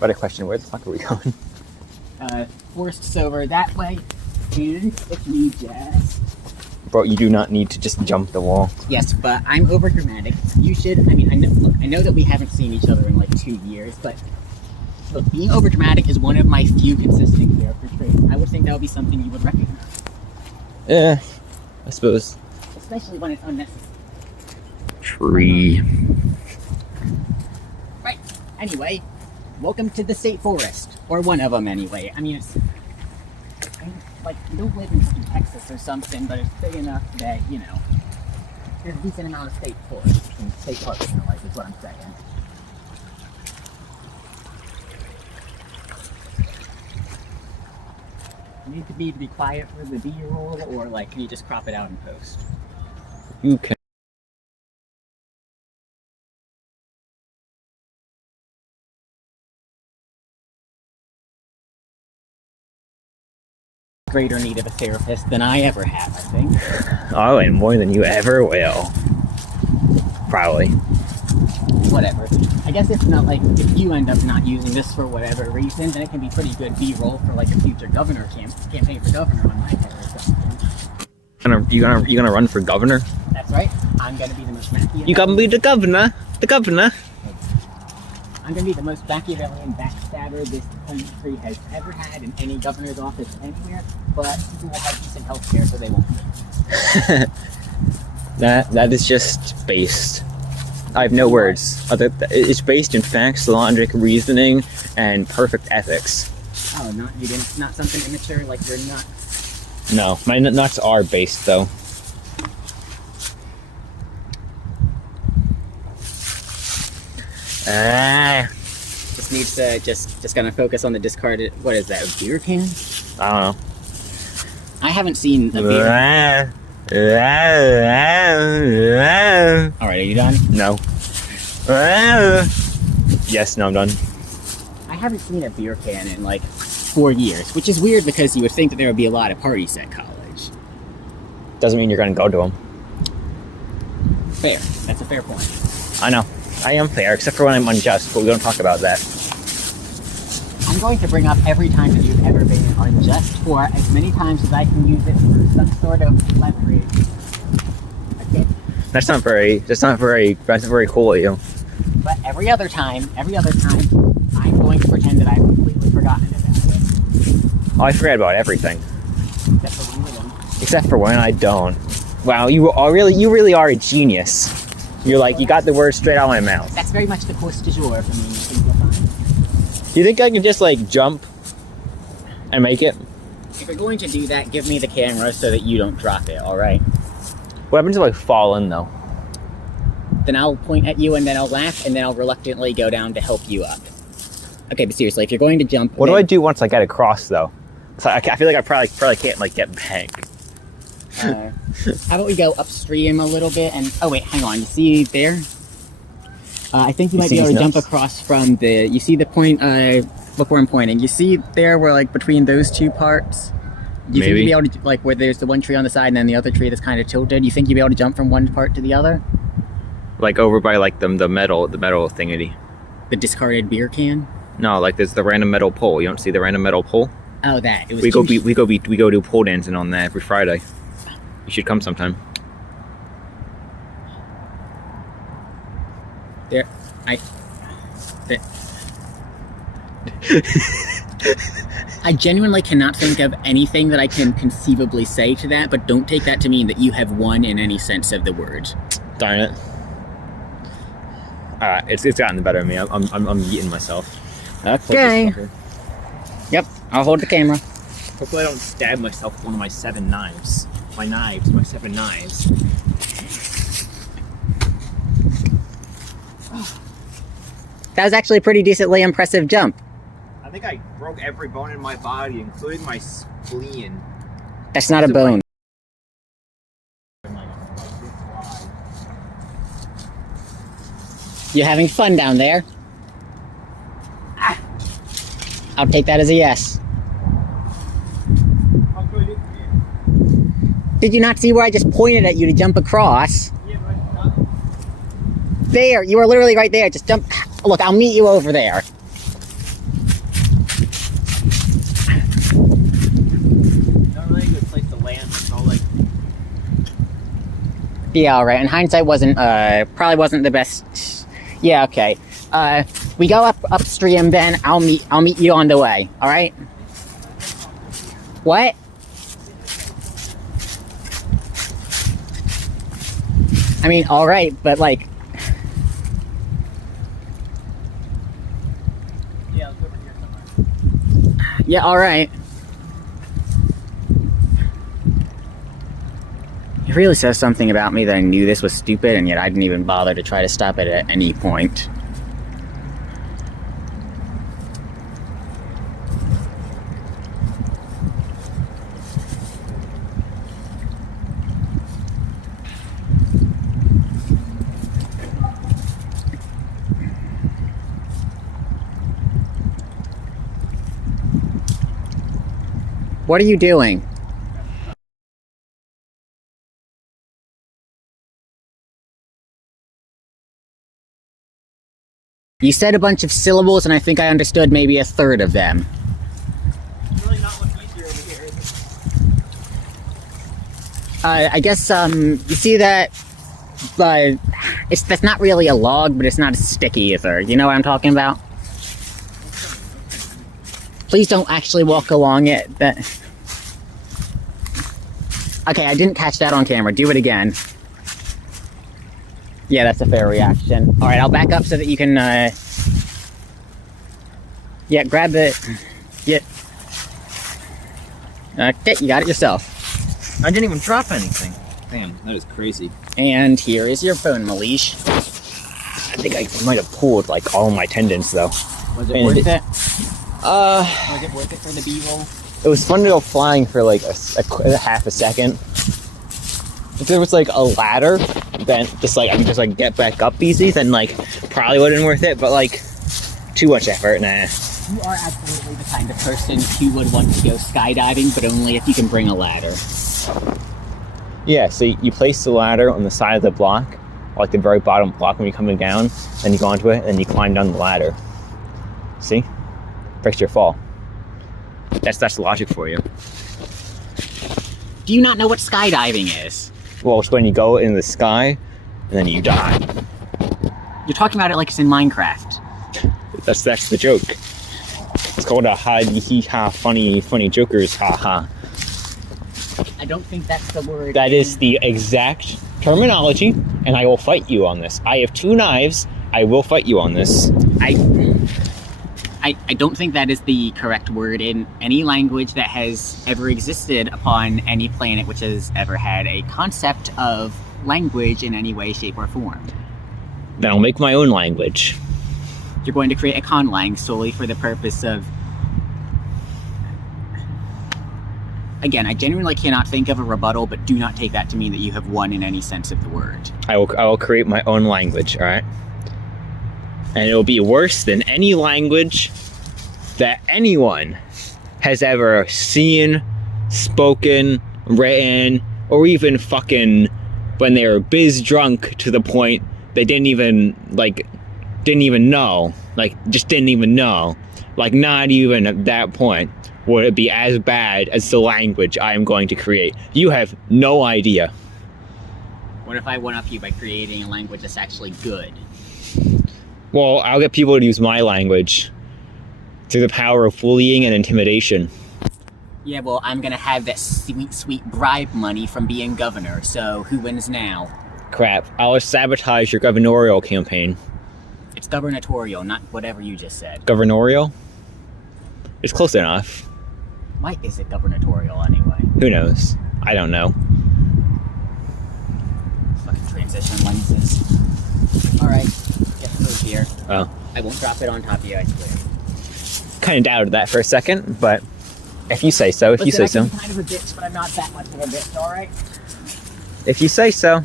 Better question, where the fuck are we going? Forced over that way. And if you just... Bro, you do not need to just jump the wall. Yes, but I'm over dramatic. You should, I mean, I know that we haven't seen each other in like 2 years, but look, being over dramatic is one of my few consistent character traits. I would think that would be something you would recognize. Yeah, I suppose. Especially when it's unnecessary. Tree. Right. Anyway, welcome to the state forest. Or one of them anyway. I mean, it's like, you don't live in Texas or something, but it's big enough that, you know, there's a decent amount of state forest and state parks in your life is what I'm saying. You need to be quiet for the B-roll, or like, can you just crop it out in post? You can. Greater need of a therapist than I ever have, I think. Oh, and more than you ever will. Probably. Whatever. I guess it's not like, if you end up not using this for whatever reason, then it can be pretty good B-roll for like a future governor campaign for governor on my part or something. You gonna run for governor? That's right. I'm gonna be the most Machiavellian. You gonna be the governor? The governor? I'm gonna be the most Machiavellian backstabber this country has ever had in any governor's office anywhere, but people will have decent health care, so they won't. That is just based. I have no words. It's based in facts, logic, reasoning, and perfect ethics. Oh, not something immature like your nuts. No, my nuts are based though. Just needs to just gonna focus on the discarded. What is that? A beer can? I don't know. I haven't seen a beer. All right, are you done? No. Yes, no, I'm done. I haven't seen a beer can in like 4 years, which is weird because you would think that there would be a lot of parties at college. Doesn't mean you're gonna go to them. Fair. That's a fair point. I know. I am fair, except for when I'm unjust, but we don't talk about that. I'm going to bring up every time that you've ever been unjust for as many times as I can use it for some sort of leverage. Okay? That's not very cool of you. But every other time, I'm going to pretend that I've completely forgotten about it. Oh, I forget about everything. Except for when you don't. Except for when I don't. Wow, you really are a genius. You're like, you got the words straight out of my mouth. That's very much the course du jour for me. You think you'll find? Do you think I can just like jump and make it? If you're going to do that, give me the camera so that you don't drop it, alright? What happens if I fall in though? Then I'll point at you and then I'll laugh and then I'll reluctantly go down to help you up. Okay, but seriously, if you're going to jump... What do I do once I get across though? So I feel like I probably can't like get back. How about we go upstream a little bit and... Oh wait, hang on. You see there? I think you might be able to jump across from the... You see the point... look where I'm pointing. You see there where like between those two parts? Do you think you'd be able to... Like where there's the one tree on the side and then the other tree that's kind of tilted? You think you'd be able to jump from one part to the other? Like over by like the metal thingy. The discarded beer can? No, like there's the random metal pole. You don't see the random metal pole? Oh, that. It was we go do pole dancing on that every Friday. You should come sometime. I genuinely cannot think of anything that I can conceivably say to that, but don't take that to mean that you have won in any sense of the word. Darn it. It's gotten the better of me. I'm eating myself. Okay. Yep, I'll hold the camera. Hopefully I don't stab myself with one of my 7 knives. My 7 knives. That was actually a pretty decently impressive jump. I think I broke every bone in my body, including my spleen. That's not a bone. You having fun down there? I'll take that as a yes. Did you not see where I just pointed at you to jump across? There, you were literally right there. Just jump. Look, I'll meet you over there. Yeah, all right. In hindsight, probably wasn't the best. Yeah, okay. We go upstream, then I'll meet you on the way. All right. What? I mean, all right, but like. Yeah, it's over here somewhere. Yeah, all right. It really says something about me that I knew this was stupid, and yet I didn't even bother to try to stop it at any point. What are you doing? You said a bunch of syllables, and I think I understood maybe a third of them. It's really not much easier over here, is it? I guess, you see that, that's not really a log, but it's not as sticky either. You know what I'm talking about? Please don't actually walk along it. Okay, I didn't catch that on camera. Do it again. Yeah, that's a fair reaction. All right, I'll back up so that you can, yeah, grab it. Yeah. Okay, you got it yourself. I didn't even drop anything. Damn, that is crazy. And here is your phone, Malish. I think I might have pulled like all my tendons though. Was it And worth it? Was it worth it for the B-roll? It was fun to go flying for like a half a second. If there was like a ladder, then just like I could just like get back up easy, then like probably wouldn't worth it. But like too much effort, nah. You are absolutely the kind of person who would want to go skydiving, but only if you can bring a ladder. Yeah, so you place the ladder on the side of the block, like the very bottom block when you're coming down, then you go onto it, and then you climb down the ladder. See? Breaks your fall. That's the logic for you. Do you not know what skydiving is? Well, it's when you go in the sky, and then you die. You're talking about it like it's in Minecraft. That's the joke. It's called a ha hee ha funny jokers ha ha. I don't think that's the word. That is the exact terminology, and I will fight you on this. I have 2 knives. I will fight you on this. I don't think that is the correct word in any language that has ever existed upon any planet which has ever had a concept of language in any way, shape, or form. Then I'll make my own language. You're going to create a conlang solely for the purpose of... Again, I genuinely cannot think of a rebuttal, but do not take that to mean that you have won in any sense of the word. I will create my own language, all right? And it will be worse than any language that anyone has ever seen, spoken, written, or even fucking when they were biz drunk to the point they didn't even know. Like, just didn't even know. Like, not even at that point would it be as bad as the language I am going to create. You have no idea. What if I one-up you by creating a language that's actually good? Well, I'll get people to use my language through the power of bullying and intimidation. Yeah, well, I'm gonna have that sweet, sweet bribe money from being governor, so who wins now? Crap, I'll sabotage your gubernatorial campaign. It's gubernatorial, not whatever you just said. Gubernatorial? It's close enough. Why is it gubernatorial anyway? Who knows? I don't know. Fucking transition lenses. Alright, get through here. Oh. I won't drop it on top of you, I swear. Kind of doubted that for a second, but if you say so, if you say so. I'm kind of a bitch, but I'm not that much of a bitch, alright? If you say so.